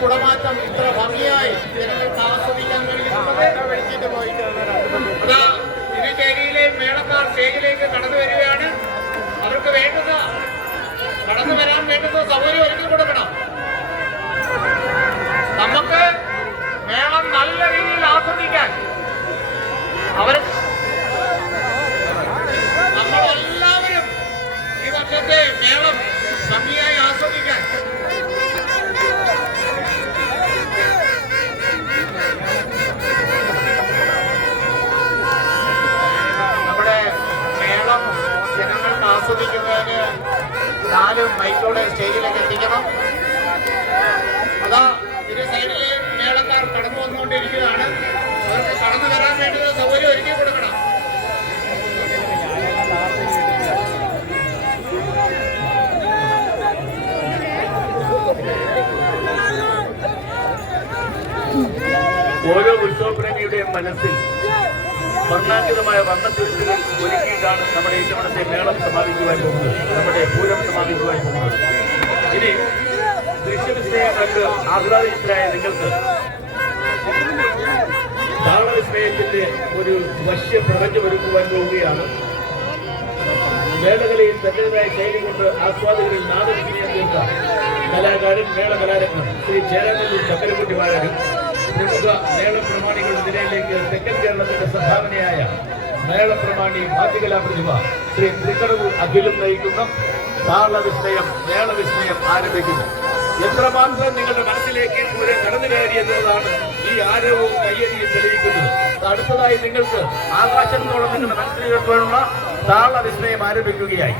കുടമാറ്റം ഇത്ര ഭംഗിയായി ജനങ്ങൾക്ക് ആസ്വദിക്കാൻ കഴിയുന്നത് തിരുച്ചേരിയിലെ മേളക്കാർ സ്റ്റേജിലേക്ക് കടന്നു വരികയാണ്. അവർക്ക് വേണ്ടത് കടന്നു വരാൻ വേണ്ടുന്ന സൗകര്യം ഒരുക്കി കൊടുക്കണം. നമുക്ക് മേളം നല്ല രീതിയിൽ ആസ്വദിക്കാൻ നമ്മളെല്ലാവരും ഈ വർഷത്തെ മേളം ഭംഗിയായി ആസ്വദിക്കാൻ നമ്മുടെ മേളം ജനങ്ങൾക്ക് ആസ്വദിക്കുന്നതിന് 4 മൈക്കോടെ സ്റ്റേജിലേക്ക് എത്തിക്കണം. അതാ ഇരു സൈഡിലെ മേളക്കാർ കടന്നു വന്നുകൊണ്ടിരിക്കുകയാണ്. അവർക്ക് കടന്നു വരാൻ വേണ്ടുന്ന സൗകര്യം ഒരുക്കി കൊടുക്കണം. ഓരോ ഉത്സവപ്രേമിയുടെയും മനസ്സിൽ വർണ്ണാങ്കിതമായ വർണ്ണസൃഷ്ടികൾ ഒരുക്കിയിട്ടാണ് നമ്മുടെ ഇത്തവണത്തെ മേളം സമാപിക്കുവാൻ പോകുന്നത്, നമ്മുടെ പൂരം സമാപിക്കുവാൻ പോകുന്നത്. ഇനി ദൃശ്യവിസ്മയം കണ്ട് ആഹ്ലാദിതരായ നിങ്ങൾക്ക് താളവിസ്മയത്തിന്റെ ഒരു വശ്യ പ്രപഞ്ചം ഒരുക്കുവാൻ പോവുകയാണ്. മേളകളിൽ തന്റേതായ ശൈലി കൊണ്ട് ആസ്വാദകരിൽ നാദവിസ്മയം തീർത്ത കലാകാരൻ മേള കലാരത്നം ശ്രീ ചേരാനല്ലൂർ ചക്കരക്കുട്ടി വാഴകൻ, പ്രമുഖ മേളപ്രമാണികളുടെ നിരയിലേക്ക് തെക്കൻ കേരളത്തിന്റെ സംഭാവനയായ മേളപ്രമാണി വാദ്യകലാ പ്രതിഭ ശ്രീ തൃക്കടവൂർ അഖിലും നയിക്കുന്ന താളവിസ്മയം മേളവിസ്മയം ആരംഭിക്കുന്നു. എത്രമാത്രം നിങ്ങളുടെ മനസ്സിലേക്ക് പൂരം കടന്നു കയറി എന്നതാണ് ഈ ആരവവും കയ്യടിയും തെളിയിക്കുന്നത്. അടുത്തതായി നിങ്ങൾക്ക് ആകാശത്തോളം നിങ്ങളുടെ മനസ്സിലെടുക്കാനുള്ള താളവിസ്മയം ആരംഭിക്കുകയായി.